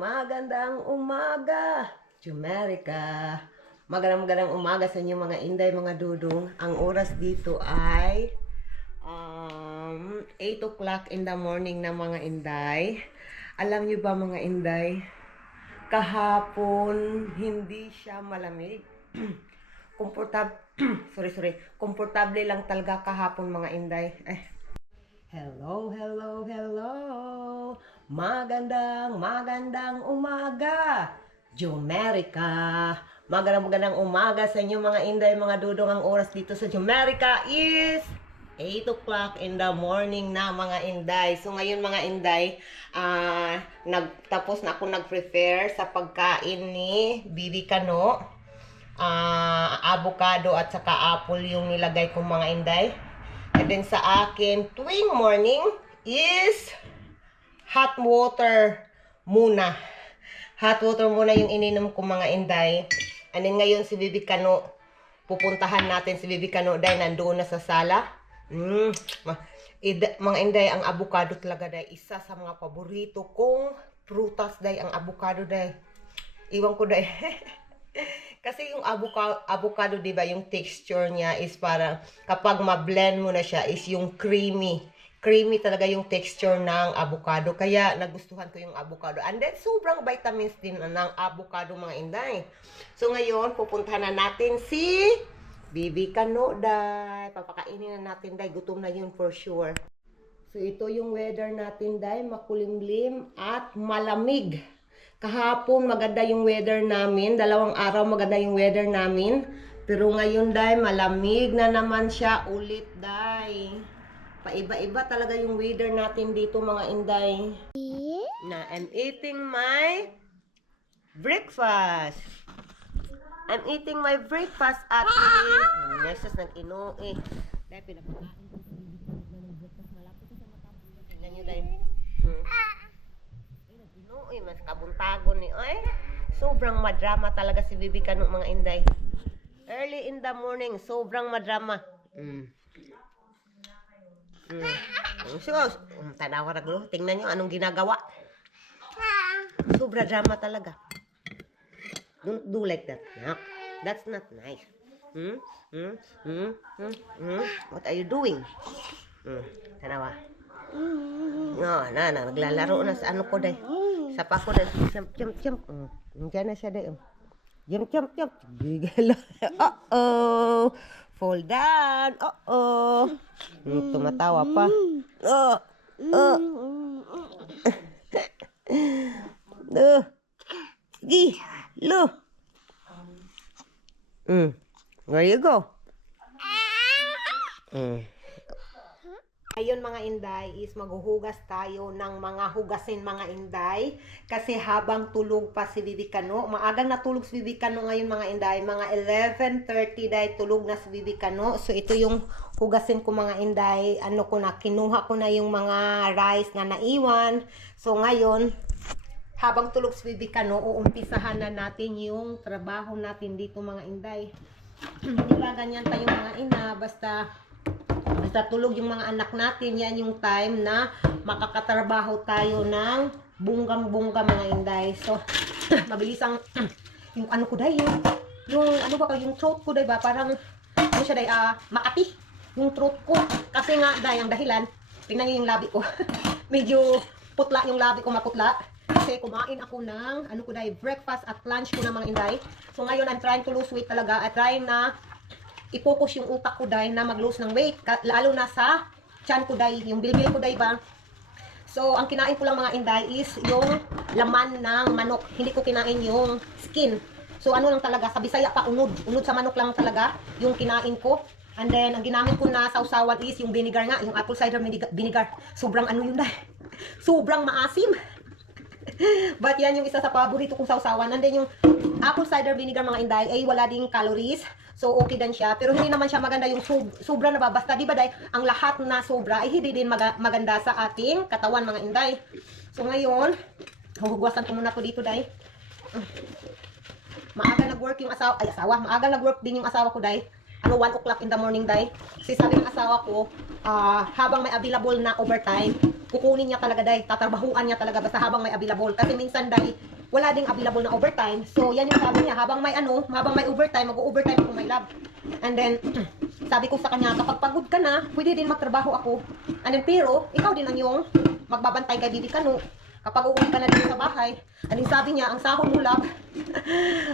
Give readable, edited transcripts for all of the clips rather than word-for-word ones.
magandang umaga, Jumerica. Magandang umaga sa inyo mga inday, mga dudong. Ang oras dito ay 8 o'clock in the morning na mga inday. Alam niyo ba mga inday, kahapon hindi siya malamig. Komportable lang talaga kahapon mga inday. Hello. Magandang umaga, Jumerica. Magandang umaga sa inyo mga inday, mga dudong. Ang oras dito sa Jumerica is 8 o'clock in the morning na mga inday. So ngayon mga inday, tapos na ako nag-prepare sa pagkain ni Bibi Kano. Avocado at saka apple yung nilagay kong mga inday. And then sa akin tuwing morning is hot water muna. Hot water muna yung ininom ko mga inday. And then ngayon si Bibi Kano, pupuntahan natin si Bibi Kano dahil nandoon na sa sala. Mga inday, ang avocado talaga dahil isa sa mga paborito kong prutas dahil ang avocado dahil. Iwan ko dahil. Kasi yung avocado, diba, yung texture niya is parang kapag ma-blend mo na siya is yung creamy. Creamy talaga yung texture ng avocado. Kaya nagustuhan ko yung avocado. And then sobrang vitamins din ng avocado mga inday. So ngayon, pupuntahan na natin si Bibi Kano day. Papakainin na natin day. Gutom na yun for sure. So ito yung weather natin day. Makulimlim at malamig. Kahapon maganda yung weather namin. 2 araw maganda yung weather namin. Pero ngayon day, malamig na naman siya ulit day. Paiba-iba talaga yung weather natin dito mga inday. Na I'm eating my breakfast. I'm eating my breakfast at Nesas nag-ino eh. Dahil pinapakain ko sa bibig na ng breakfast. Malapit ko sa matapos ko. Tingnan nyo dahil. Mas kabuntagon ni sobrang madrama talaga si Bibi Kano mga inday. Early in the morning, sobrang madrama. So, tanawa na gulo. Tingnan nyo anong ginagawa. Sobra drama talaga. Don't do like that. No, that's not nice. What are you doing? Tanawa. No, naglalaro na sa ano ko day. Sa pa ko day. Jump. Diyan na siya day. Jump. Bigala. Uh-oh. Fall down. Uh-oh. Tumatawa pa. Sige. Lo. There you go. Ayun mga inday is maghuhugas tayo ng mga hugasin mga inday. Kasi habang tulog pa si Bibi Kano, maagang natulog si Bibi Kano ngayon mga inday. Mga 11:30 day tulog na si Bibi Kano. So ito yung hugasin ko mga inday. Kinuha ko na yung mga rice na naiwan. So ngayon, habang tulog si Bibi Kano, uumpisahan na natin yung trabaho natin dito mga inday. Hindi ba ganyan tayong mga ina, basta tulog yung mga anak natin, yan yung time na makakatrabaho tayo ng bunggang-bungga mga inday. So, mabilis ang yung ano ko day, yung throat ko day ba, parang ano siya day, makati yung throat ko. Kasi nga day, ang dahilan, tingnan niyo yung labi ko. Medyo putla yung labi ko, maputla. Kasi kumain ako ng breakfast at lunch ko na mga inday. So ngayon, I'm trying to lose weight talaga at trying na i-focus yung utak ko dahil na mag-lose ng weight, lalo na sa tiyan ko dahil, yung bilbil ko dahil ba. So, ang kinain ko lang mga inday is yung laman ng manok. Hindi ko kinain yung skin. So, ano lang talaga, sa Bisaya pa, unod sa manok lang talaga yung kinain ko. And then, ang ginamit ko na sausawan is yung vinegar nga, yung apple cider vinegar. Sobrang ano yun dahil, sobrang maasim. But yan yung isa sa paborito kong sausawan. And then yung apple cider vinegar mga inday ay wala ding calories. So okay din siya. Pero hindi naman siya maganda yung sobra na ba. Basta di ba day, ang lahat na sobra ay hindi din maganda sa ating katawan mga inday. So ngayon, huhugasan ko muna to dito day. Maaga nag-work yung maaga nag-work din yung asawa ko day. no, 1 o'clock in the morning, day. Kasi sabi ng asawa ko, habang may available na overtime, kukunin niya talaga, day. Tatrabahuan niya talaga basta habang may available. Kasi minsan, day, wala ding available na overtime. So, yan yung sabi niya, habang may overtime, mag-overtime ako, my love. And then, sabi ko sa kanya, kapag pagod ka na, pwede din magtrabaho ako. And then, pero, ikaw din ang yung magbabantay kay Bibi Kano. Kapag uuwi ka na din sa bahay, anong sabi niya, ang sahod mo, love,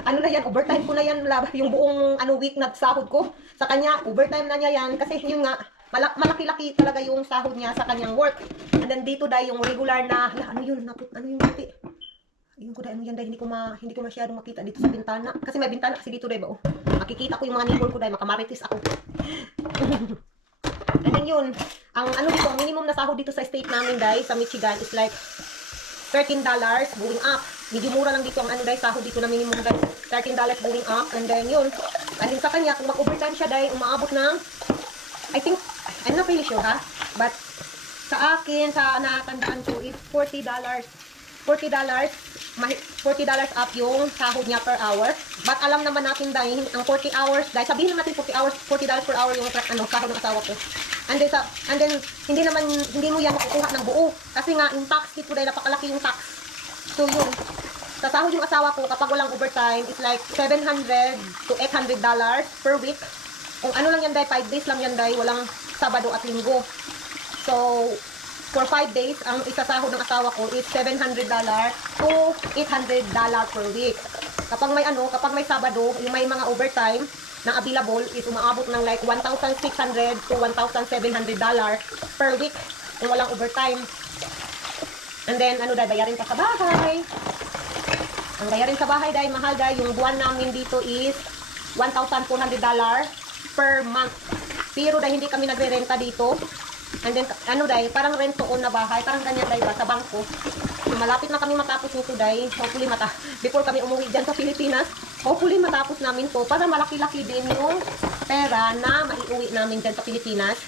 ano na yan, overtime ko na yan, love, yung buong week na sahod ko, sa kanya, overtime na niya yan, kasi yun nga, malaki-laki talaga yung sahod niya sa kanyang work. And then dito dahil yung regular na, ano yun, ano yung puti? Ayun ko dahil, ano yan dahil, hindi ko masyadong makita dito sa bintana, kasi may bintana kasi dito dahil ba, makikita ko yung mga neighbor ko dahil, makamaritis ako. And then yun, ang dito, ang minimum na sahod dito sa state namin dahil, sa Michigan, is like $13 going up. Medyo mura lang dito ang dahil sahod dito na minimum dahil $13 going up. And then yun, and then sa kanya, kung mag-overtime siya dahil umaabot ng, I think, I'm not really sure ha, but sa akin, sa natandaan ko is $40 up yung sahod niya per hour. But alam naman natin dahil ang 40 hours, dahil sabihin natin 40 hours, $40 per hour yung sahod ng asawa ko. And then hindi mo yan makukuha ng buo. Kasi nga, yung tax dito dahil napakalaki yung tax. So yun, sa sahod yung asawa ko kapag walang overtime, it's like $700 to $800 per week. Kung ano lang yan dahil, 5 days lang yan dahil, walang Sabado at Linggo. So, for 5 days, ang isasahod ng asawa ko is $700 to $800 per week. Kapag may Sabado, yung may mga overtime na available is umaabot ng like $1,600 to $1,700 per week kung walang overtime. And then, dahil bayarin pa sa bahay. Ang bayarin sa bahay dahil mahal dahil yung buwan namin dito is $1,400 per month. Pero dahil hindi kami nagre-renta dito. And then, dahil, parang rent to own na bahay. Parang ganyan dahil ba, sa bangko. So, malapit na kami matapos nito dahil, hopefully before kami umuwi dyan sa Pilipinas, hopefully matapos namin to para malaki-laki din yung pera na maiuwi namin dyan sa Pilipinas.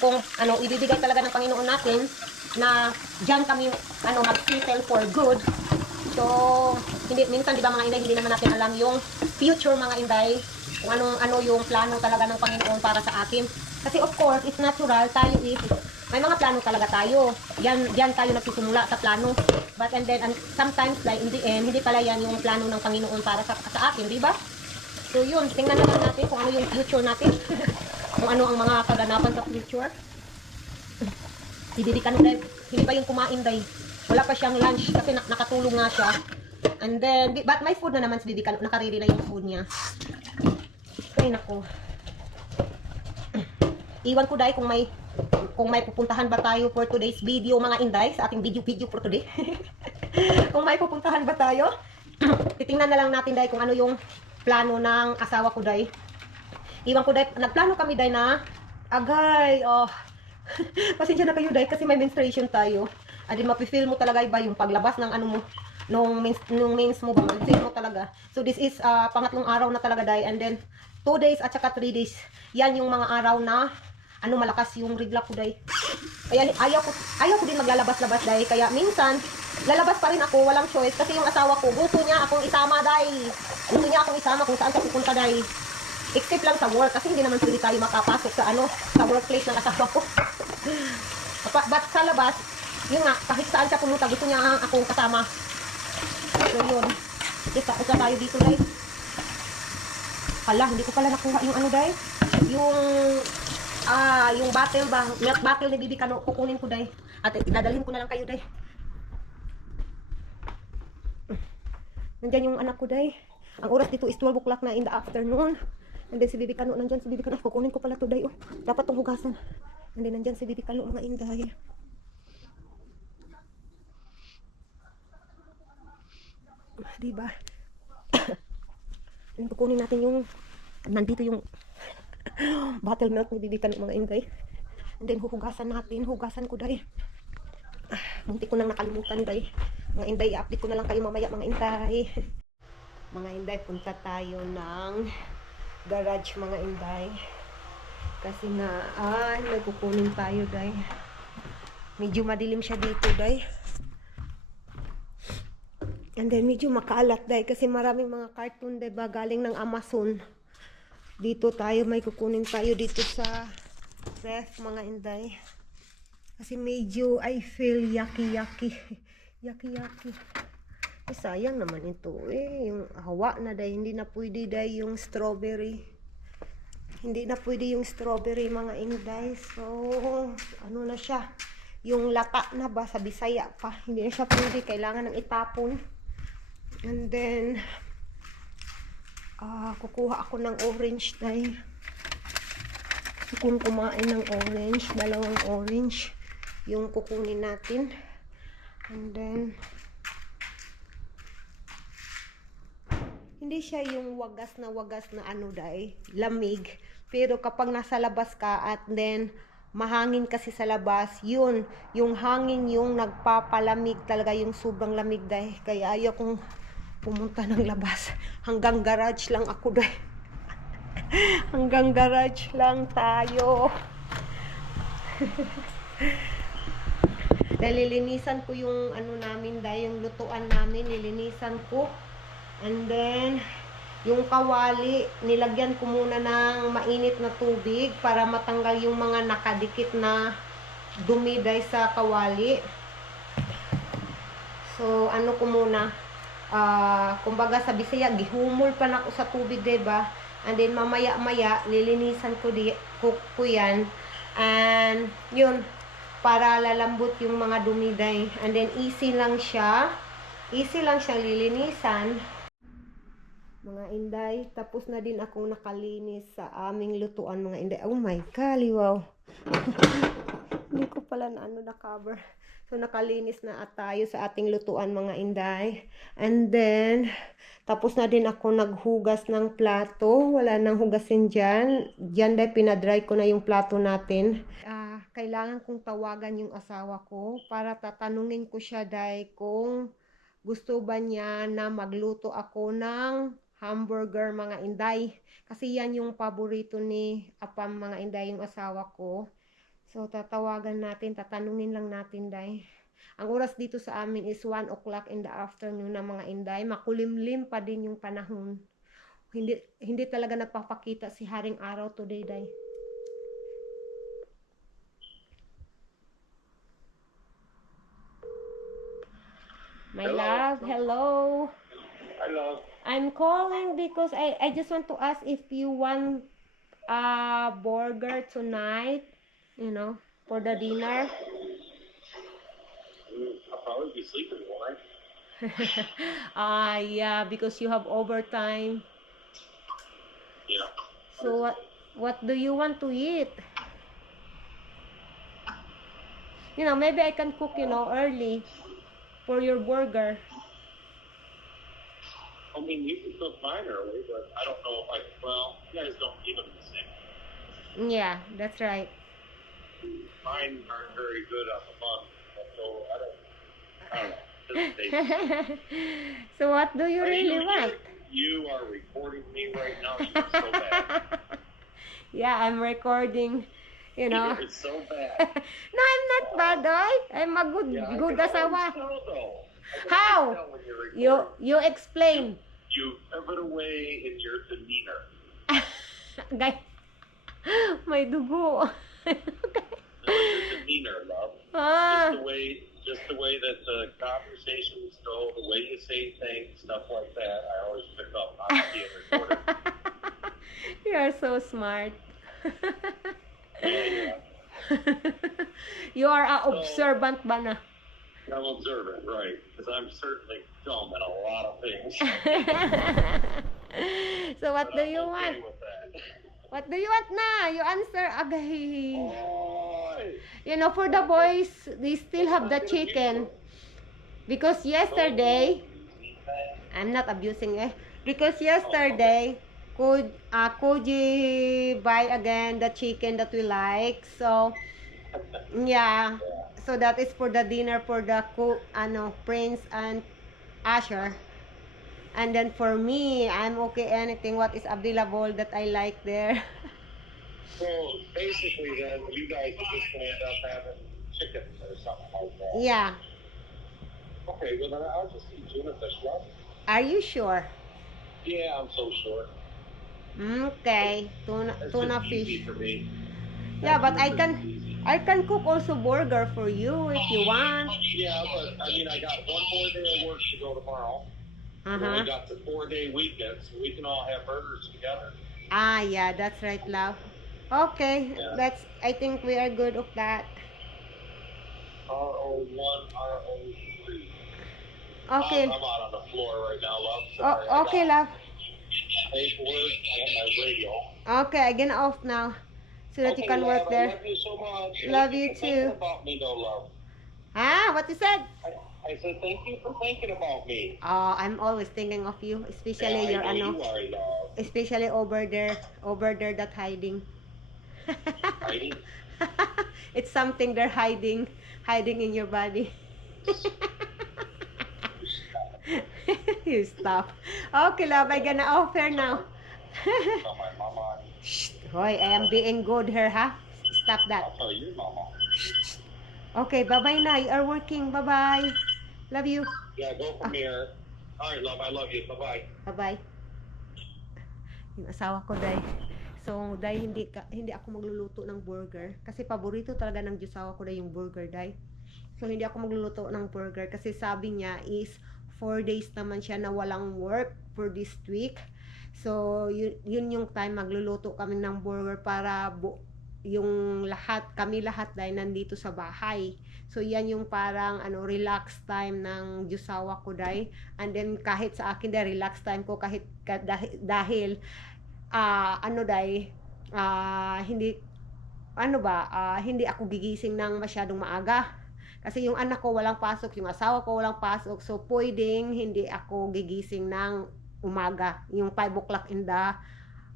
Kung ibibigay talaga ng Panginoon natin na dyan kami mag-settle for good. So, minsan di ba mga inday, hindi naman natin alam yung future mga inday, kung ano yung plano talaga ng Panginoon para sa atin. Kasi of course, it's natural, may mga plano talaga tayo. Yan tayo nagsisimula sa plano. But and sometimes like in the end, hindi pala yan yung plano ng Panginoon para sa atin, di ba? So yun, tingnan na lang natin kung ano yung future natin. Kung ano ang mga kaganapan sa future. Si Bibi Kano dahil, hindi pa yung kumain dahil. Wala pa siyang lunch kasi nakatulong nga siya. And then, but may food na naman si Bibi Kano, nakaredy na yung food niya. Ay nako. Iwan ko dahil kung may pupuntahan ba tayo for today's video mga inday, sa ating video for today. Kung may pupuntahan ba tayo, titingnan na lang natin dahil kung ano yung plano ng asawa ko dahil. Iwan ko dahil, nagplano kami dahil na, agay, pasensya na kayo dahil kasi may menstruation tayo. Adi mapifeel mo talaga iba yung paglabas ng nung mens mo ba, mapifeel mo talaga. So this is pangatlong araw na talaga dahil, and then 2 days at saka 3 days, yan yung mga araw na malakas yung regla ko dahil. Kaya ayaw ko din maglalabas-labas dahil, kaya minsan lalabas pa rin ako, walang choice kasi yung asawa ko gusto niya akong isama dahil. Gusto niya akong isama kung saan siya pupunta dahil. Except lang sa work kasi hindi naman pwede tayo makapasok sa sa workplace ng asawa ko. But sa labas, yun nga, kahit saan siya pumunta, gusto niya akong kasama. So yun, isa tayo dito dahil. Hala, hindi ko pala nakuha yung dahil. Yung bottle ba, milk bottle ni Bibi Kano, kukunin ko dahil. At idadalhin ko na lang kayo dahil. Nandyan yung anak ko dahil. Ang oras dito is 12 o'clock na in the afternoon. And then si Bibi Kano, nandyan si Bibi Kano. Kukunin ko pala to dahil. Dapat tong hugasan. And then nandyan si Bibi Kano mga inday. Diba? And kukunin natin yung, nandito yung bottle milk ni Bibi Kano mga inday. And then huhugasan natin. Hugasan ko dahil. Munti ko nang nakalimutan dahil. Mga inday, i-update ko na lang kayo mamaya mga inday. Mga inday, punta tayo ng garage mga inday. Kasi nga, may kukunin tayo dahil. Medyo madilim siya dito dahil. And then medyo makalat dahil kasi maraming mga cartoon diba galing ng Amazon. Dito tayo, may kukunin tayo dito sa ref, mga inday. Kasi medyo I feel yucky. Yucky. Eh, sayang naman ito eh. Yung hawa na dahil hindi na pwede dahil yung strawberry. Hindi na pwede yung strawberry, mga inday. So, ano na siya? Yung lata na ba sa Bisaya pa. Hindi na siya pwede. Kailangan ng itapon. And then, kukuha ako ng orange dahil kung kumain ng orange, dalawang orange yung kukunin natin. And then, hindi siya yung wagas na ano dahil lamig. Pero kapag nasa labas ka at then mahangin kasi sa labas, yun, yung hangin yung nagpapalamig talaga, yung sobrang lamig dahil. Kaya ayaw kong pumunta ng labas. Hanggang garage lang ako dahil. Hanggang garage lang tayo. Dahil lilinisan ko yung ano namin dahil, yung lutuan namin, lilinisan ko. And then, yung kawali, nilagyan ko muna ng mainit na tubig para matanggal yung mga nakadikit na dumi dahil sa kawali. So, ano ko muna, kumbaga sa Bisaya, gihumol pa na ako sa tubig, diba? And then, mamaya-maya, lilinisan ko yan. And, yun, para lalambot yung mga dumi dahil. And then, easy lang siyang lilinisan. Mga inday, tapos na din akong nakalinis sa aming lutuan, mga inday. Oh my God, wow. Hindi ko pala na cover. So, nakalinis na tayo sa ating lutuan, mga inday. And then, tapos na din ako naghugas ng plato. Wala nang hugasin dyan. Dyan dahil pinadry ko na yung plato natin. Kailangan kong tawagan yung asawa ko para tatanungin ko siya dahil kung gusto ba niya na magluto ako ng hamburger, mga inday. Kasi yan yung paborito ni Apam, mga inday, yung asawa ko. So, tatawagan natin, tatanungin lang natin, day. Ang oras dito sa amin is 1 o'clock in the afternoon na, mga inday. Makulimlim pa din yung panahon. Hindi talaga nagpapakita si Haring Araw today, day. My love, hello. Hello. I'm calling because I just want to ask if you want a burger tonight, for the dinner. I'll probably be sleeping tonight. Yeah, because you have overtime. Yeah. So what do you want to eat? Maybe I can cook, early for your burger. I mean, you can cook mine early, but I don't know if you guys don't eat them the same. Yeah, that's right. Mine aren't very good on the bun, so I don't know. Doesn't taste. So what do you really want? You are recording me right now. You're so bad. Yeah, I'm recording. You're so bad. No, I'm not bad, oy. I'm a good asawa. How? You explain. You give it away in your demeanor. Guys, may dugo. No, your demeanor, love. Just the way that the conversations go, the way you say things, stuff like that, I always pick up on being recorded. You're so smart. Yeah. You are observant ba na? I'm observant, right? Because I'm certainly dumb in a lot of things. So what do you okay want? With that. What do you want na? You answer agay. Oh, For the boys, they still have the chicken. Because yesterday, I'm not abusing because yesterday, Koji buy again the chicken that we like. So, yeah. So that is for the dinner for the Prince and Asher. And then for me, I'm okay anything what is available that I like there. So basically then, you guys are just going to end up having chicken or something like that. Yeah. Okay, well then I'll just eat tuna fish, love. Are you sure? Yeah, I'm so sure. Okay, It's tuna just easy fish. for me. Yeah, but It's just easy. I can cook also burger for you if you want. Yeah, but I mean, I got one more day of work to go tomorrow. And then we got the 4-day weekend, so we can all have burgers together. Ah, yeah, that's right, love. Okay, Yeah. I think we are good of that. R01, R03. Okay. I'm out on the floor right now, love. Oh, Sorry. okay, love. Paperwork. I got my radio. Okay, I get off now so that you can love, work I there. love you so much. Love Thank you for thinking too. about me, though, love. Ah, what you said? I said thank you for thinking about me. Oh, I'm always thinking of you, especially Yeah, your I know ano, you are, love. especially over there that hiding. Hiding? It's something they're hiding in your body. You stop. Okay, love, I gonna offer now. Tell my mama. Shh, hoy, I am being good here, ha? Stop that. I'll tell your mama. Okay, bye-bye na. You are working. Bye-bye. Love you. Yeah, go from here. All right, love. I love you. Bye-bye. Bye-bye. Yung asawa ko, Day. So, Day, hindi ako magluluto ng burger. Kasi paborito talaga ng asawa ko, Day, yung burger, Day. So, hindi ako magluluto ng burger. Kasi sabi niya is 4 days naman siya na walang work for this week. So, yun yung time magluluto kami ng burger para yung kami lahat dahil nandito sa bahay. So, yan yung parang relax time ng Diyosawa ko dahil. And then, kahit sa akin dahil relax time ko kahit dahil hindi ako gigising ng masyadong maaga. Kasi yung anak ko walang pasok, yung asawa ko walang pasok. So, pwedeng hindi ako gigising ng umaga. Yung 5 o'clock in the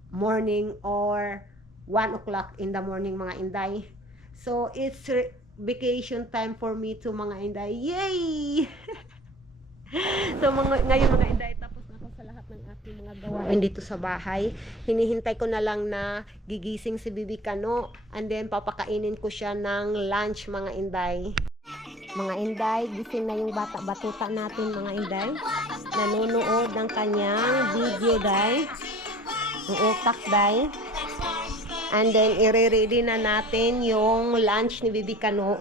morning or 1 o'clock in the morning, mga inday. So, it's vacation time for me to mga inday. Yay! So, ngayon mga inday, tapos na ako sa lahat ng aking mga gawain dito sa bahay. Hinihintay ko na lang na gigising si Bibi Kano. And then, papakainin ko siya ng lunch, mga inday. Mga inday, gising na yung bata-batuta natin, mga inday. Nanonood ng kanyang video, day. Ang utak, day. And then, i-ready na natin yung lunch ni Bibi Kano.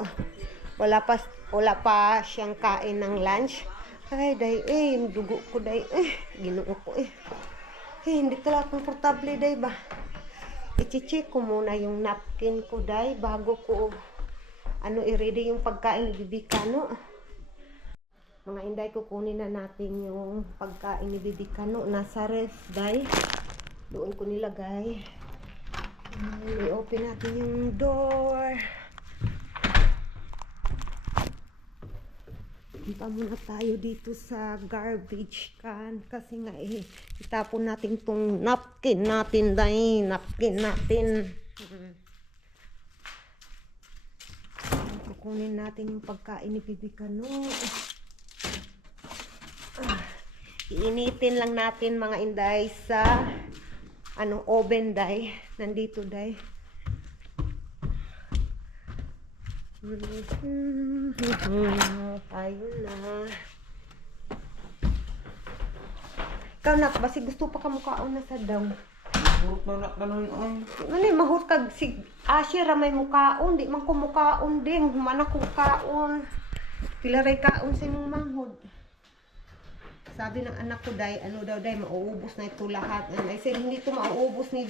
Wala pa siyang kain ng lunch. Ay, day, yung dugo ko, day. Ginoo ko, hindi talaga komportable, day ba? I-check ko muna yung napkin ko, day, bago ko i-ready yung pagkain ni Bibi Kano. Mga inday, kukunin na natin yung pagkain ni Bibi Kano. Nasa ref, day. Doon ko nilagay. I-open natin yung door. Punta muna tayo dito sa garbage can. Kasi nga itapon natin tong napkin natin, day. Napkin natin. Kukunin natin yung pagkain ni Bibi Kano. Iinitin lang natin, mga inday, sa oven, day. Nandito, day. Tayo na. Ikaw, nak, basi gusto pa ka mukaon na sa daw. Mahurot na ganun Mahurot kag si Asher may mukaon, di man ko mukaon din, mana ko kaon. Pilaray kaon sa imong manghod. Sabi ng anak ko, day, daw, day, mauubos na ito lahat. And I said, hindi ito mauubos ni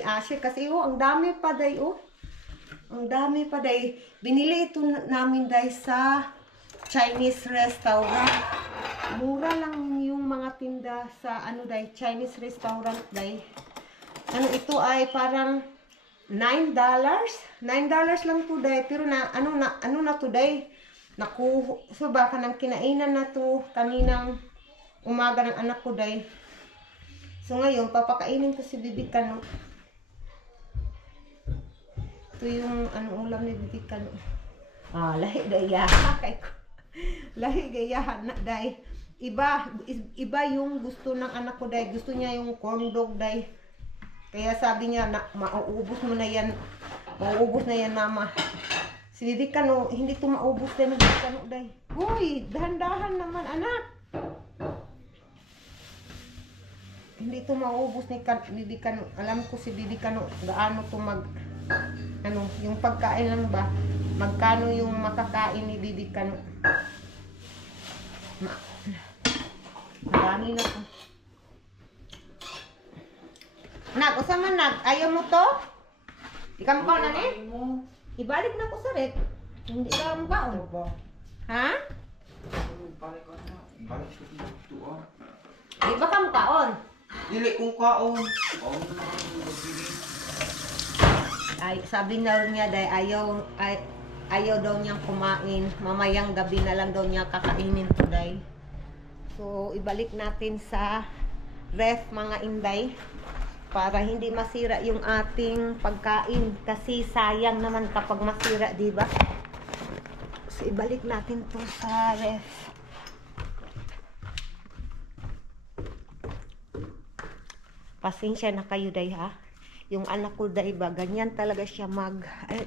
Asher kasi ang dami pa, day, Ang dami pa, day. Binili ito namin, day, sa Chinese restaurant. Mura lang yung mga tinda sa day, Chinese restaurant, day. Ito ay parang $9. $9 lang to, day. Pero na to, day. Naku, so baka nang kinainan na to kaninang umaga ng anak ko, day. So ngayon, papakainin ko si Bibi Kano. Ito yung ulam ni Bibi Kano. Lahi gayaha kay ko. Lahi gayaha na, day. Iba yung gusto ng anak ko, day. Gusto niya yung corn dog, day. Kaya sabi niya, mauubos mo na yan. Mauubos na yan, mama. Si Bibi Kano, hindi ito maubos din ng Bibi Kano, day. Uy, dahan-dahan naman, anak. hindi to maubos ni Bibi Kano. Alam ko si Bibi Kano gaano to yung pagkain lang ba? Magkano yung makakain ni Bibi Kano? Marami na to. Nag, usa man nag, ayaw mo to? Ikaw mo na ni? Ibalik na ko sa rep. Hindi ka mo kaon. Ha? Balik ko na. Balik ko dito ah. Di ba ka mo kaon? Dili kong kaon. Ay, sabi na niya dahil ayaw daw niyang kumain. Mamayang gabi na lang daw niya kakainin today. So, ibalik natin sa ref mga inday para hindi masira yung ating pagkain kasi sayang naman kapag masira, di ba? So, ibalik natin to sa ref. Pasensya na kayo day ha. Yung anak ko day ba, ganyan talaga siya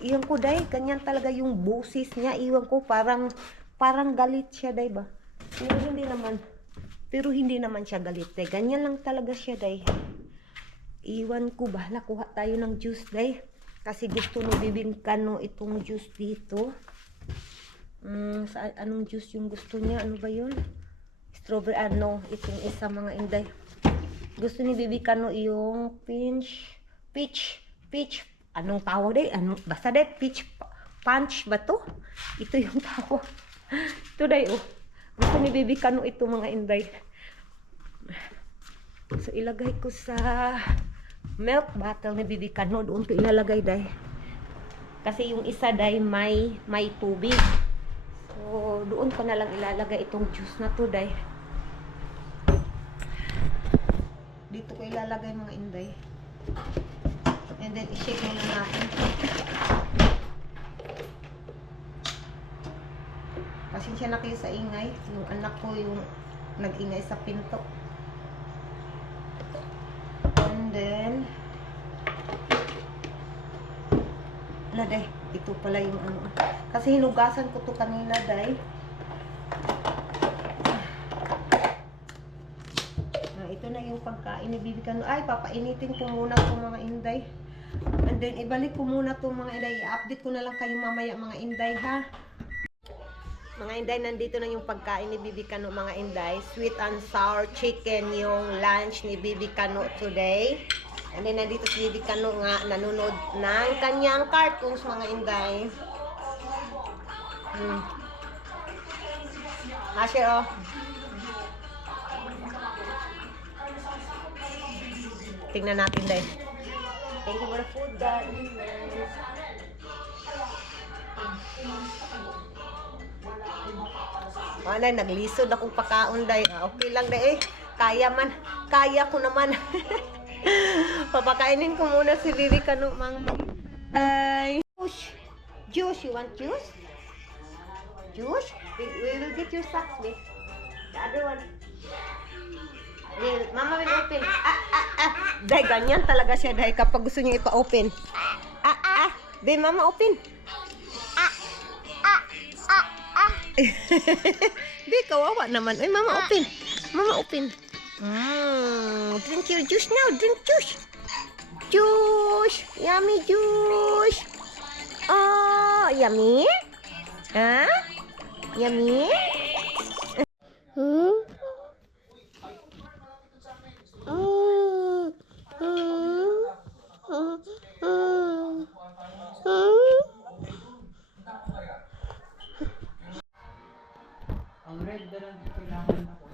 iwan ko day, ganyan talaga yung busis niya. Iwan ko parang galit siya day ba. Pero hindi naman siya galit day. Ganyan lang talaga siya day. Iwan ko, bahala kuha tayo ng juice day. Kasi gusto ni Bibi Kano itong juice dito. Anong juice yung gusto niya? Ano ba yun? Strawberry, itong isa mga inday. Gusto ni Bibi Kano yung peach, anong tawag day? Basta day, peach punch ba to? Ito yung tawag. Ito day, oh. Gusto ni Bibi Kano ito mga inday. So, ilagay ko sa milk bottle ni Bibi Kano. Doon ko ilalagay day. Kasi yung isa day may tubig. So, doon ko na lang ilalagay itong juice na to day. Dito ko ilalagay mga inday. And then, i-shake muna natin. Pasensya na kayo sa ingay. Yung anak ko yung nag-ingay sa pinto. And then, day, ito pala yung kasi hinugasan ko to kanina day. Ito na yung pagkain ni Bibi Kano. Ay, papainitin ko muna itong mga inday. And then, ibalik ko muna itong mga inday. I-update ko na lang kayo mamaya mga inday, ha? Mga inday, nandito na yung pagkain ni Bibi Kano, mga inday. Sweet and sour chicken yung lunch ni Bibi Kano today. And then, nandito si Bibi Kano nga, nanonood ng kanyang cartoons, mga inday. Asher, oh. Tingnan natin dahil. Thank you for the food, guys. Malay, naglisod akong pakaon dahil. Okay lang dahil. Kaya ko naman. Papakainin ko muna si Bibi Kano, mga juice. You want juice? Juice? We will get your socks, babe. The other one. Mama will open. Dahil ganyan talaga siya dahil kapag gusto niya ipa-open. Babe, mama open. Babe, kawawa naman. Ay, mama open. Mama open. Drink your juice now. Drink juice. Juice. Yummy juice. Oh, yummy? Huh? Yummy? Ang red na lang kailangan ako.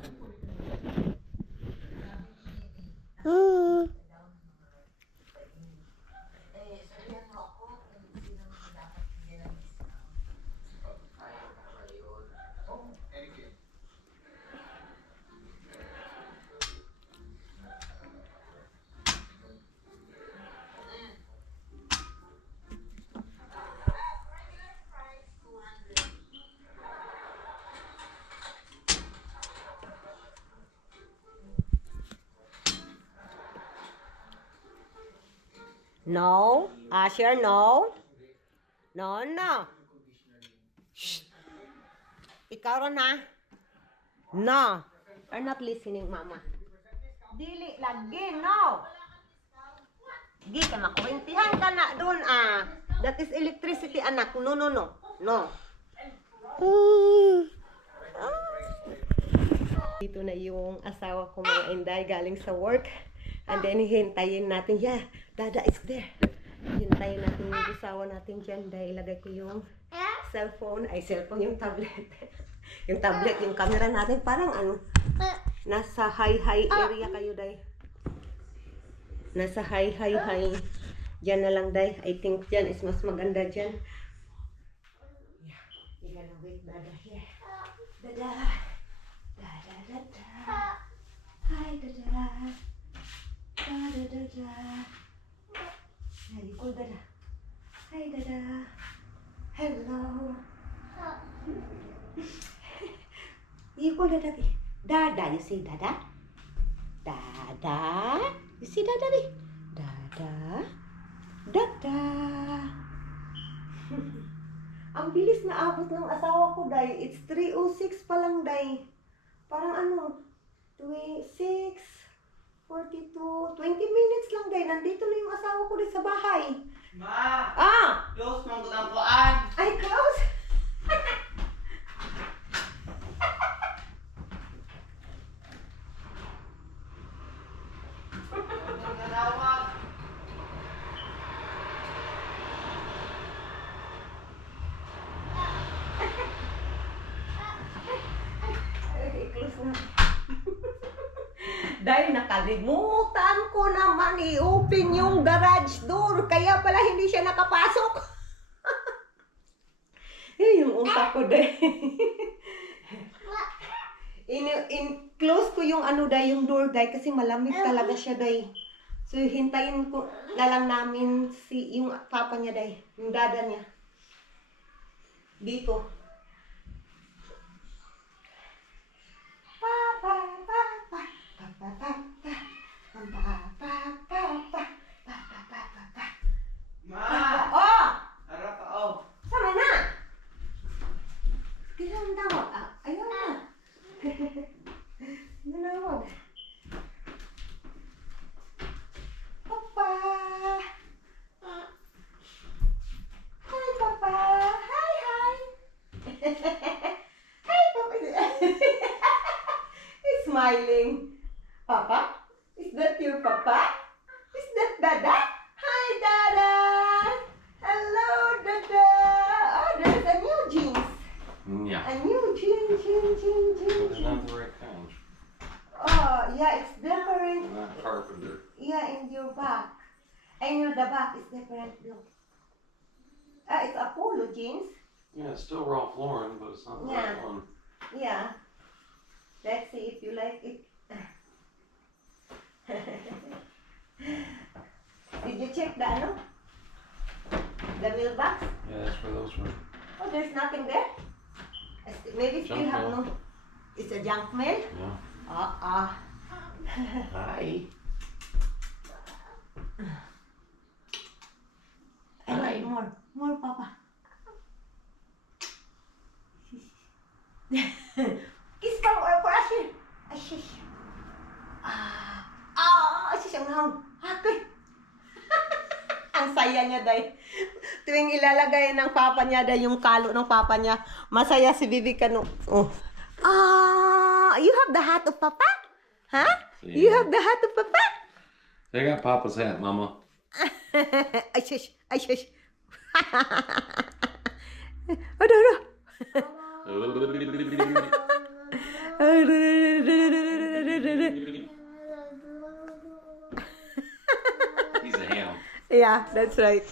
No. Asher, no. No. Shh. Ikaw ron ha. No. You're not listening, mama. Dili lagi, no. Di ka makurintihan ka na doon, ah. That is electricity, anak. No, no, no. No. Dito na yung asawa ko, mga Inday, galing sa work. And then, hintayin natin. Yeah, Dada is there. Hintayin natin yung asawa natin dyan. Dahil ilagay ko yung cellphone. Ay, cellphone, yung tablet. Yung tablet, yung camera natin. Parang ano, nasa high area kayo, Day. Nasa high. Diyan na lang, Day. I think dyan is mas maganda dyan. Yeah, we're gonna wait Dada here. Dada. Dada. Hi, Dada. Dada. Yeah, you call Dada. Hi, Dada. Hello. You call Dada. Dada, you say Dada? Dada. You see Dada nih? Dada. Dada. Ang bilis na abot ng asawa ko, Day. It's 3:06 pa lang, Day. Parang ano, 26, 42, 20 minutes lang, Day. Nandito na yung asawa ko din sa bahay. Ma! Ah! Close mong kutang kuan! Ay, close! Ay, close na. Dahil nakalimutan ko naman i-open yung garage door. Kaya pala hindi siya nakapasok. Yung utak ko, Day. Close ko yung ano, Day, yung door, Day, kasi malamig talaga siya, Day. So, hintayin ko na lang namin yung papa niya, Day. Yung dada niya. Dito. Ma! Oh! Ara ka oh! Sama na! Kailan tawag? Ayaw na. Nanawag. Papa! Hi, Papa! Hi! Hi, Papa! He's smiling. Papa? Is that your Papa? Is that Dada? Hi, Dada! Hello, Dada! Oh, there's a new jeans. Yeah. A new jeans. But they're not the right kind. Oh, yeah, it's different. They're not carpenter. Yeah, in your back. And the back is different look. It's a polo jeans. Yeah, it's still Ralph Lauren, but it's not the Yeah. right one. Yeah. Let's see if you like it. Did you check the ano? The mailbox? Yeah, that's where those were. Oh, there's nothing there? Maybe still Junk have mail. no. It's a junk mail? Yeah. Hi. I like more, Papa. Kiss ka for us here. Ay, shish. Shish ang nahong. Hakay. Ang saya niya, Day. Tuwing ilalagay ng papa niya, Day, yung kalo ng papa niya, masaya si Bibi Kano. Oh. You have the hat of Papa? Huh? You have the hat of Papa? They got Papa's hat, Mama. Ay, shish. Ay, shish. Ano? He's a ham. Yeah, that's right.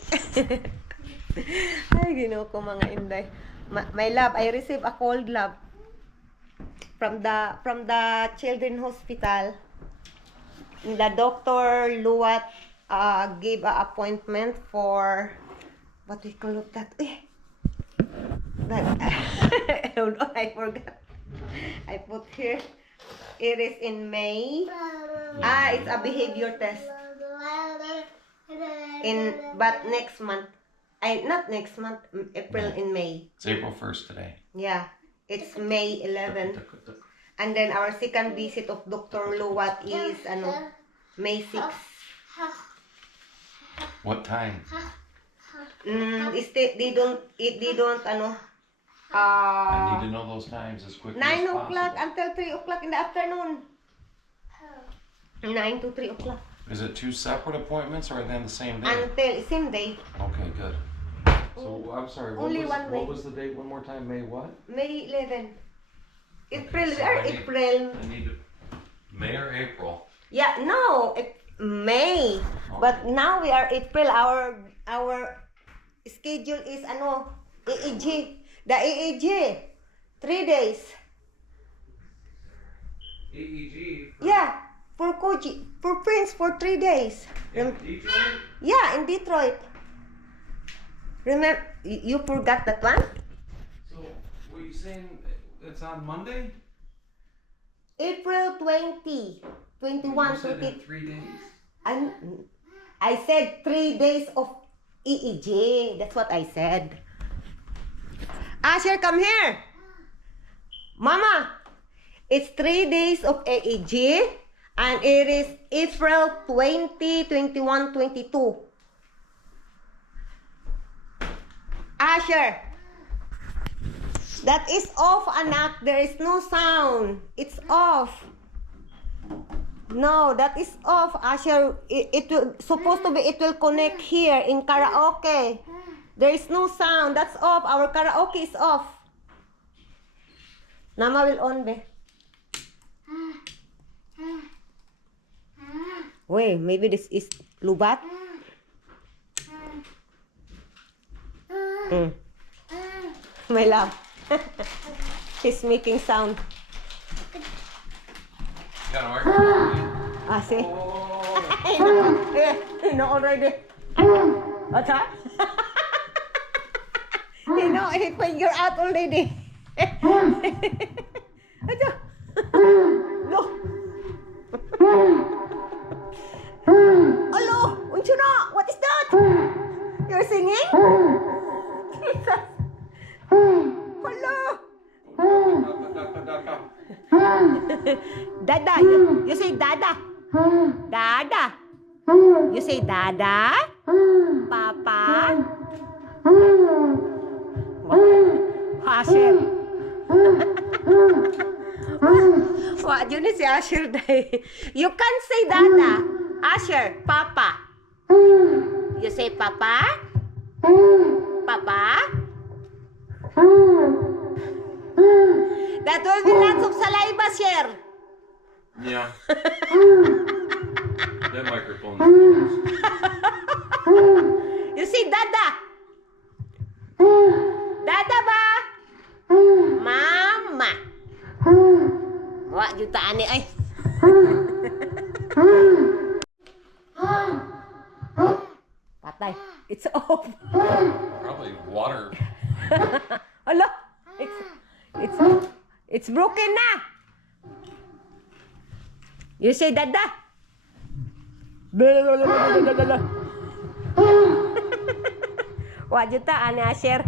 Ay, ginoo ko mga Inday. My love, I received a cold, love, from the children hospital. The doctor Luat gave an appointment for what we call that. That I don't know, I forgot. I put here. It is in May. It's a behavior test. But next month. Not next month, April and May. It's April 1st today. Yeah, it's May 11. And then our second visit of Dr. Luwat is May 6. What time? They don't I need to know those times as quickly 9 as o'clock possible. until 3 o'clock in the afternoon. 9 to 3 o'clock. Is it two separate appointments or are they on the same day? Until same day. Okay, good. So I'm sorry. Only one way. What was the date one more time? May what? May 11. April, Okay, so or I need- April. I need to. May or April? Yeah, no, May. But now we are April. Our schedule is EEG. The EEG. 3 days. EEG. Yeah, for Koji, for Prince for 3 days. Detroit? Yeah, in Detroit. Remember, you forgot that one? So, were you saying it's on Monday? April 20, 21, You said 20. in 3 days? I said 3 days of EEG. That's what I said. Asher, come here. Mama, it's 3 days of EEG and it is April 20, 21, 22. Asher, that is off, anak. There is no sound. It's off. No, that is off, Asher. It will supposed to be. It will connect here in karaoke. There is no sound. That's off. Our karaoke is off. Nama will on, be. Wait, maybe this is Lubat. My love. He's making sound. You got an microphone? Ah, see? Oh. You know already. What's that? You know, he figure out already. Aja. Look. Hello, unsa na? What is that? You're singing? Jesus. Hello. Dada, you say Dada. Dada. You say Dada. Papa. Asher. Wah, yun si Asher day. You can say Dada. Asher, Papa. You say Papa. Papa. That will be lots of saliva, Sher. Yeah. That microphone's closed. You say Dada. Dada ba? Mama. Wah, jutaan ni ay. Patay. It's off. Probably water. Hello? It's broken na. You say Dada. Wah, jutaan ni Asher.